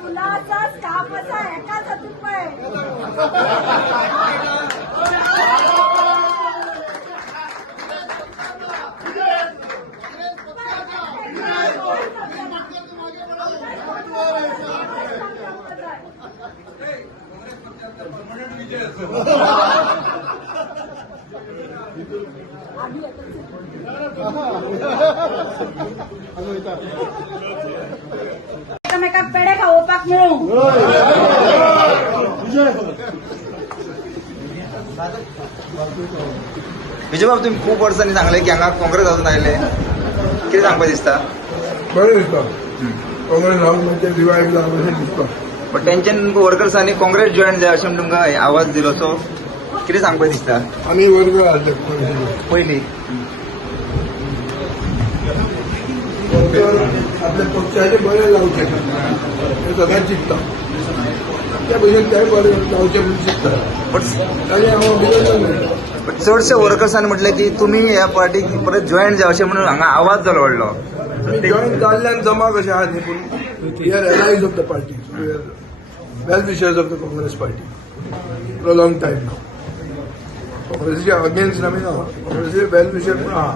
फुलाचा स्काफ असा एकाच रुपये एका पेढे खावपाक मिळू विजय बाबा तुम्ही खूप वर्षांनी सांगले की हांगा काँग्रेस अजून आयले कितें सांगपा दिसता बरें दिसता काँग्रेस हांव म्हणजे रिवायव जावं अशें दिसता बट तेंच्यान वर्कर्सांनी काँग्रेस जॉईन जाय अशें तुमकां आवाज दिलो सो कितें सांगपा दिसता आमी वर्ग आसले पयलीं आपल्या पक्षाचे बरें लावचे हे सगळ्यांत चिंतता त्या भशेन ते बरें लावचे म्हणून चिंतता बट ताजें हांव अभिनंदन करता बट चडशे वर्कर्सांनी म्हटलें की तुमी ह्या पार्टीक परत जॉईन जा अशें म्हणून हांगा आवाज जालो व्हडलो जॉईन जाल्ल्यान जमा कशें आहा न्ही पूण we are allies of the party we are well wishers of the Congress party for a long time now काँग्रेसीच्या अगेन्स्ट आमी ना काँग्रेसीचे वेल विशर पूण आहा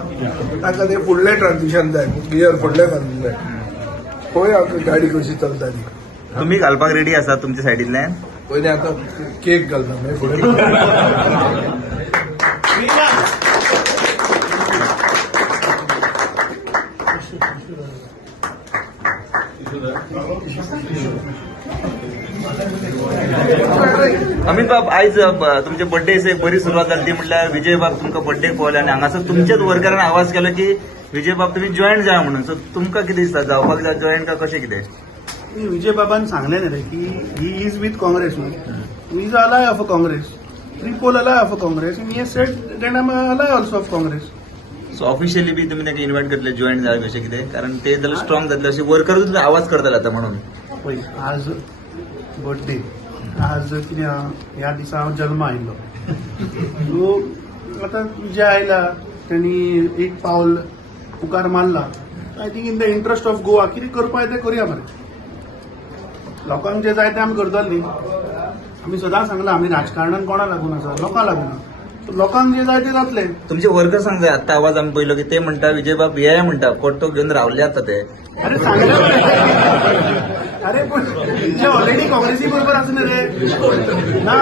तांकां तें फुडलें ट्रान्झिशन जाय क्लियर फुडलें घालूंक जाय पळय गाडी कशी चलता ती तुम्ही घालपाक रेडी आसात तुमच्या सायडींतल्यान पयलीं आतां केक घालता मागीर फुडें अमित बाब आयज तुमचे बर्थडे बरी सुरवात जाली ती म्हटल्यार विजय बाब तुमकां बर्थडे पळयलो आनी हांगासर तुमच्याच वर्करान आवाज केलो की विजय बाब तुमी जॉईन जा म्हणून सो तुमकां कितें दिसता जावपाक जाय जॉईन काय कशें कितें विजय बाबान सांगले न्ही रे की he is with Congress now he is ally of a Congress triple ally of a Congress आनी हे said that I am ally also of Congress so officially be तुमी ताका इन्वायट करतले जॉईन जावं अशें कितें कारण ते जाल्यार स्ट्रॉंग जातले अशें वर्करूच आवाज करतले आतां म्हणून पळय आज बर्थडे आज कितें ह्या दिसा हांव जल्म आयिल्लो सो आतां विजय आयला तांणी एक पावल मुखार मारला I think in the interest of Goa कितें करपा तें करया मरे लोकांक जे जाय तें आमी करतले न्ही आमी सदांच सांगलां आमी राजकारणान कोणा लागून आसा लोकांक लागून आसा लोकांक जे जाय तें जातलें तुमचे वर्कर्सांक जाय आत्तां आवाज आमी पयलो की ते म्हणटा विजय बाब हे म्हणटा कोर्टो घेवन रावले आतां ते अरे सांगले अरे पण जे ऑलरेडी काँग्रेसी बरोबर आसा न्ही रे ना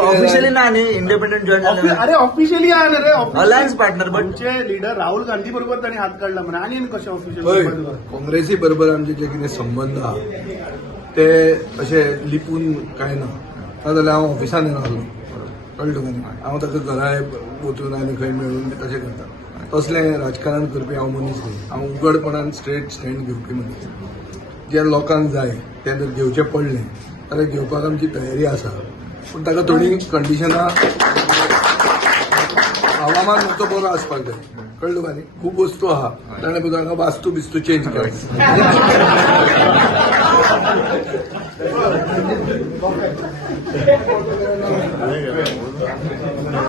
ऑफिशियली ना न्ही इंडिपेंडंट जॉईन जाले अरे ऑफिशियली आहे ना रे अलायन्स पार्टनर बट आमचे लिडर राहुल गांधी बरोबर तांणी हात काढला म्हणे आणि कशें हय ऑफिशियल काँग्रेसी बरोबर आमचे जे कितें संबंद आहा ते अशे लिपून कांय ना नाजाल्यार हांव ऑफिसान रावलो कळ्ळें तुका न्ही हांव ताका घरा वचून आनी खंय मेळून बी तशें करता तसलें राजकारण करपी हांव मनीस न्ही हांव उघडपणान स्ट्रेट स्टँड घेवपी मनीस जे लोकांक जाय तें जर घेवचें पडलें जाल्यार घेवपाक आमची तयारी आसा पूण ताका थोडी कंडिशनां हवामान मातसो बरो आसपाक जाय कळ्ळें तुका न्ही खूब वस्तू आहा ताणें ताका वास्तू बिस्तू चेंज केला